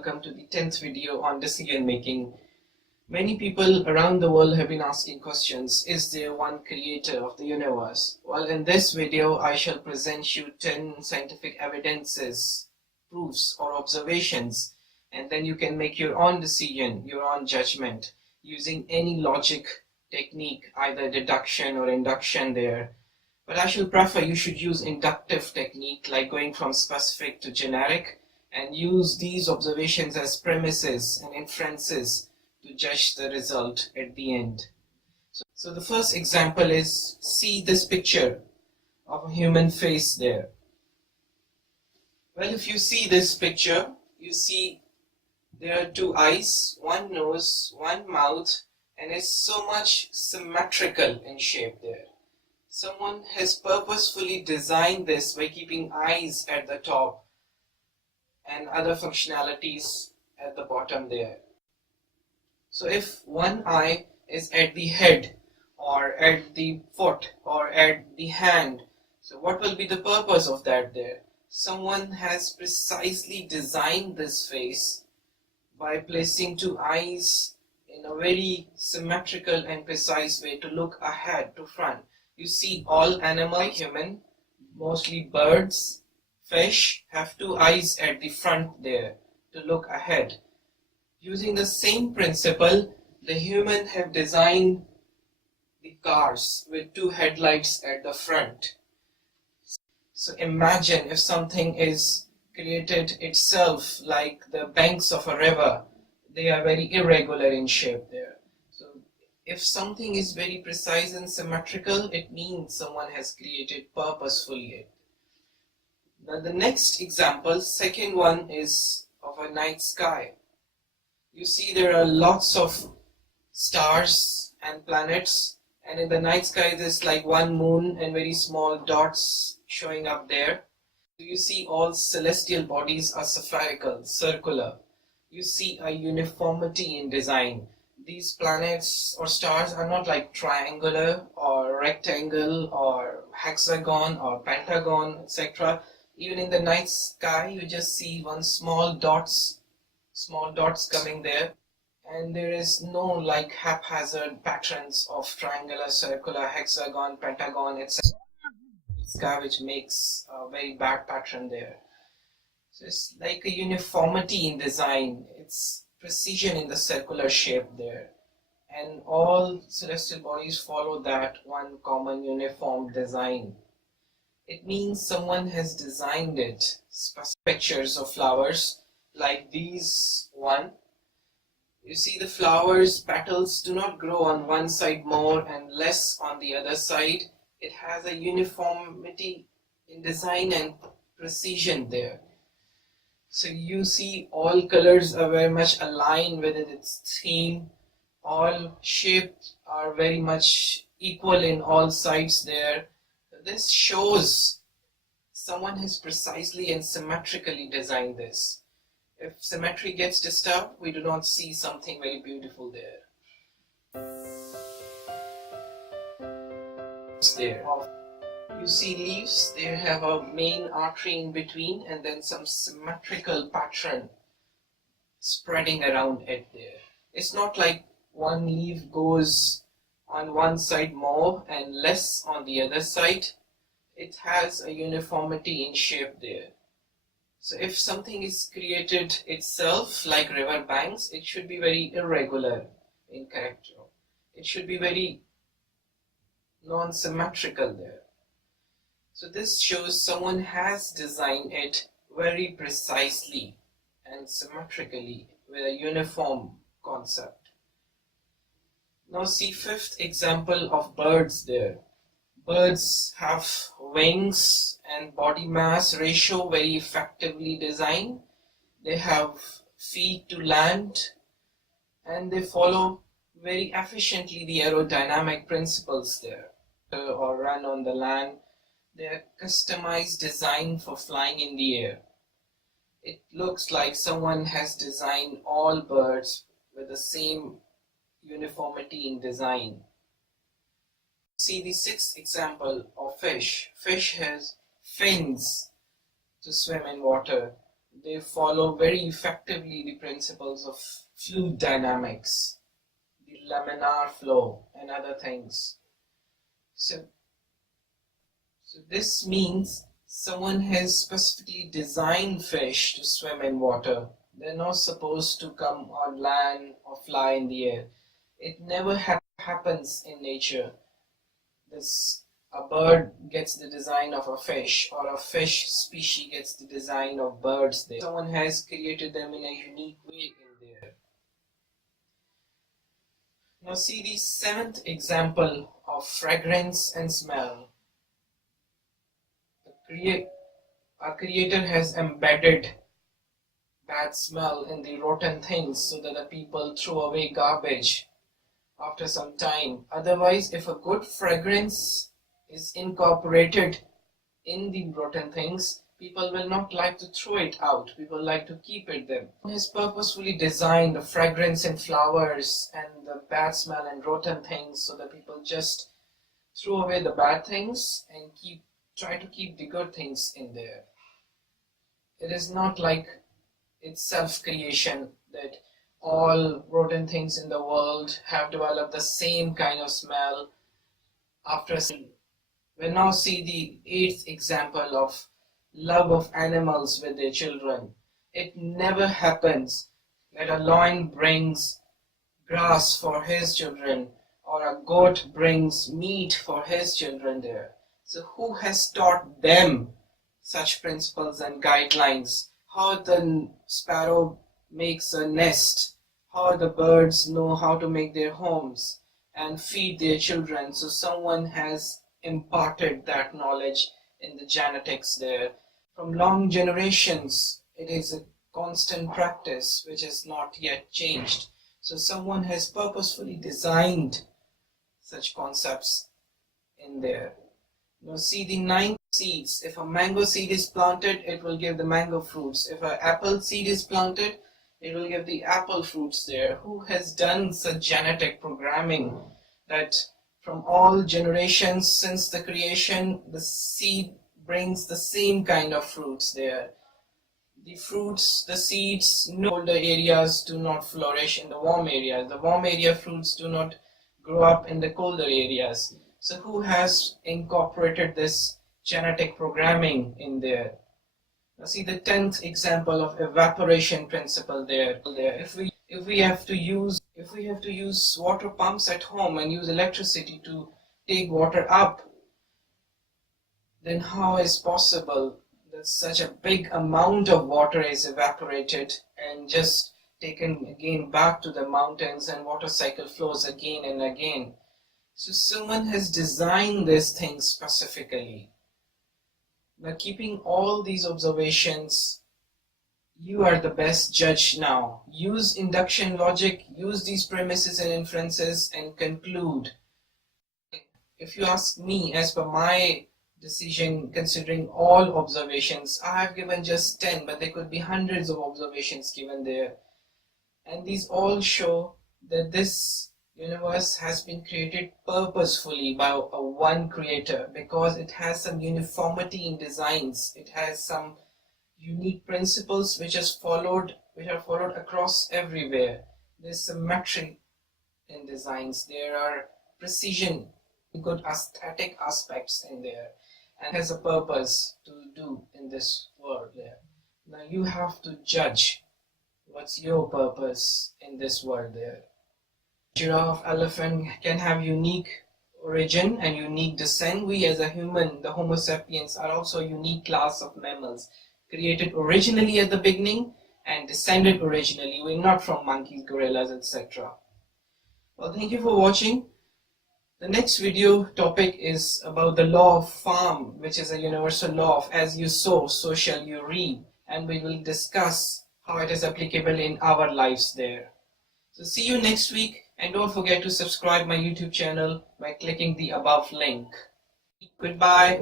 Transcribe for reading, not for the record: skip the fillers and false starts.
welcome to the 10th video on decision making. Many people around the world have been asking questions, is there one creator of the universe? Well, in this video I shall present you 10 scientific evidences, proofs or observations, and then you can make your own decision, your own judgment using any logic technique, either deduction or induction there. But I should prefer you should use inductive technique, like going from specific to generic, and use these observations as premises and inferences to judge the result at the end. So the first example is, see this picture of a human face there. Well, if you see this picture, you see there are two eyes, one nose, one mouth, and it's so much symmetrical in shape there. Someone has purposefully designed this by keeping eyes at the top and other functionalities at the bottom there. So if one eye is at the head or at the foot or at the hand, so what will be the purpose of that there? Someone has precisely designed this face by placing two eyes in a very symmetrical and precise way to look ahead to front. You see, all animals, human, mostly birds, fish, have two eyes at the front there to look ahead. Using the same principle, the human have designed the cars with two headlights at the front. So imagine if something is created itself, like the banks of a river, they are very irregular in shape there. If something is very precise and symmetrical, it means someone has created purposefully it. Now the next example, second one, is of a night sky. You see there are lots of stars and planets, and in the night sky there's like one moon and very small dots showing up there. You see all celestial bodies are spherical, circular. You see a uniformity in design. These planets or stars are not like triangular or rectangle or hexagon or pentagon, etc. Even in the night sky, you just see one small dots coming there, and there is no like haphazard patterns of triangular, circular, hexagon, pentagon, etc. Sky which makes a very bad pattern there. So it's like a uniformity in design. It's precision in the circular shape there, and all celestial bodies follow that one common uniform design. It means someone has designed it. Pictures of flowers like these one, you see the flowers petals do not grow on one side more and less on the other side. It has a uniformity in design and precision there. So you see all colors are very much aligned with its theme. All shapes are very much equal in all sides there. This shows someone has precisely and symmetrically designed this. If symmetry gets disturbed, we do not see something very beautiful there. You see leaves, they have a main artery in between and then some symmetrical pattern spreading around it there. It's not like one leaf goes on one side more and less on the other side. It has a uniformity in shape there. So if something is created itself, like river banks, it should be very irregular in character. It should be very non-symmetrical there. So this shows someone has designed it very precisely and symmetrically with a uniform concept. Now see fifth example of birds there. Birds have wings and body mass ratio very effectively designed. They have feet to land and they follow very efficiently the aerodynamic principles there, or run on the land. They are customized design for flying in the air. It looks like someone has designed all birds with the same uniformity in design. See the sixth example of fish. Fish has fins to swim in water. they follow very effectively the principles of fluid dynamics, the laminar flow, and other things. So this means someone has specifically designed fish to swim in water. They're not supposed to come on land or fly in the air. It never happens in nature. A bird gets the design of a fish, or a fish species gets the design of birds there. Someone has created them in a unique way in there. Now see the seventh example of fragrance and smell. Our creator has embedded bad smell in the rotten things so that the people throw away garbage after some time. Otherwise, if a good fragrance is incorporated in the rotten things, people will not like to throw it out. People like to keep it there. He has purposefully designed the fragrance in flowers and the bad smell and rotten things so that people just throw away the bad things and try to keep the good things in there. It is not like it's self-creation that all rotten things in the world have developed the same kind of smell after. We now see the eighth example of love of animals with their children. It never happens that a lion brings grass for his children or a goat brings meat for his children there. So who has taught them such principles and guidelines? How the sparrow makes a nest, how the birds know how to make their homes and feed their children. So someone has imparted that knowledge in the genetics there. From long generations, it is a constant practice which has not yet changed. So someone has purposefully designed such concepts in there. Now see the 9 seeds. If a mango seed is planted, it will give the mango fruits. If an apple seed is planted, it will give the apple fruits there. Who has done such genetic programming that from all generations since the creation, the seed brings the same kind of fruits there? The fruits, the seeds, no colder areas do not flourish in the warm areas. The warm area fruits do not grow up in the colder areas. So who has incorporated this genetic programming in there? Now see the 10th example of evaporation principle there. If we have to use water pumps at home and use electricity to take water up, then how is possible that such a big amount of water is evaporated and just taken again back to the mountains and water cycle flows again and again? So someone has designed this thing specifically. Now keeping all these observations, you are the best judge now. Use induction logic, use these premises and inferences and conclude. If you ask me, as per my decision, considering all observations, I have given just 10, but there could be hundreds of observations given there. And these all show that this universe has been created purposefully by a one creator, because it has some uniformity in designs. It has some unique principles which are followed across everywhere. There's symmetry in designs. There are precision, good aesthetic aspects in there, and has a purpose to do in this world there. Now you have to judge what's your purpose in this world there. Giraffe, elephant can have unique origin and unique descent. We as a human, the Homo sapiens, are also a unique class of mammals, created originally at the beginning and descended originally. We're not from monkeys, gorillas, etc. Well, thank you for watching. The next video topic is about the law of farm, which is a universal law of as you sow, so shall you reap, and we will discuss how it is applicable in our lives there. So see you next week, and don't forget to subscribe my YouTube channel by clicking the above link. Goodbye.